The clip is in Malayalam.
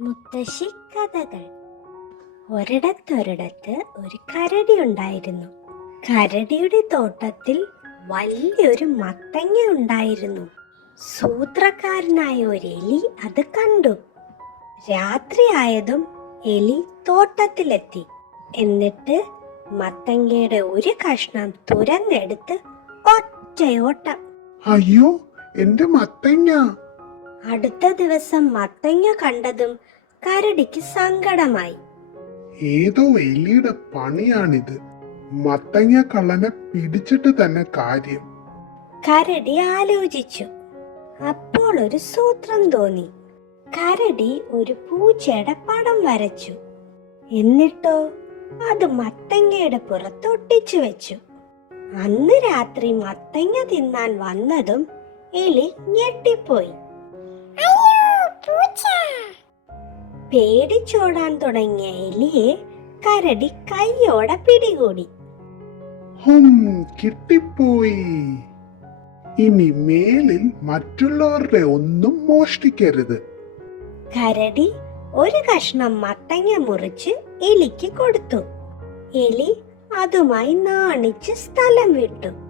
മുത്തശ്ശി കഥകൾ. ഒരിടത്തൊരിടത്ത് ഒരു കരടി ഉണ്ടായിരുന്നു. കരടിയുടെ തോട്ടത്തിൽ വലിയൊരു മത്തങ്ങ ഉണ്ടായിരുന്നു. സൂത്രക്കാരനായ ഒരു എലി അത് കണ്ടു. രാത്രിയായതും എലി തോട്ടത്തിലെത്തി. എന്നിട്ട് മത്തങ്ങയുടെ ഒരു കഷ്ണം തുരന്നെടുത്ത് ഒറ്റയോട്ടം. അയ്യോ, എന്റെ മത്തങ്ങ! അടുത്ത ദിവസം മത്തങ്ങ കണ്ടതും കരടിക്ക് സങ്കടമായി. ഏതോ എലിയുടെ പണിയാണിത്. മത്തങ്ങ കള്ളനെ പിടിച്ചിട്ട് തന്നെ കാര്യം. കരടി ആലോചിച്ചു. അപ്പോൾ ഒരു സൂത്രം തോന്നി. കരടി ഒരു പൂച്ചയുടെ പടം വരച്ചു. എന്നിട്ടോ അത് മത്തങ്ങയുടെ പുറത്തൊട്ടിച്ചു വെച്ചു. അന്ന് രാത്രി മത്തങ്ങ തിന്നാൻ വന്നതും എലി ഞെട്ടിപ്പോയി. പേടിച്ചോടാൻ തുടങ്ങിയ എലിയെ കരടി കൈയോടെ പിടികൂടി. കിട്ടിപ്പോയി. ഇനി മേലിൽ മറ്റുള്ളവരുടെ ഒന്നും മോഷ്ടിക്കരുത്. കരടി ഒരു കഷ്ണം മത്തങ്ങ മുറിച്ച് എലിക്ക് കൊടുത്തു. എലി അതുമായി നാണിച്ച് സ്ഥലം വിട്ടു.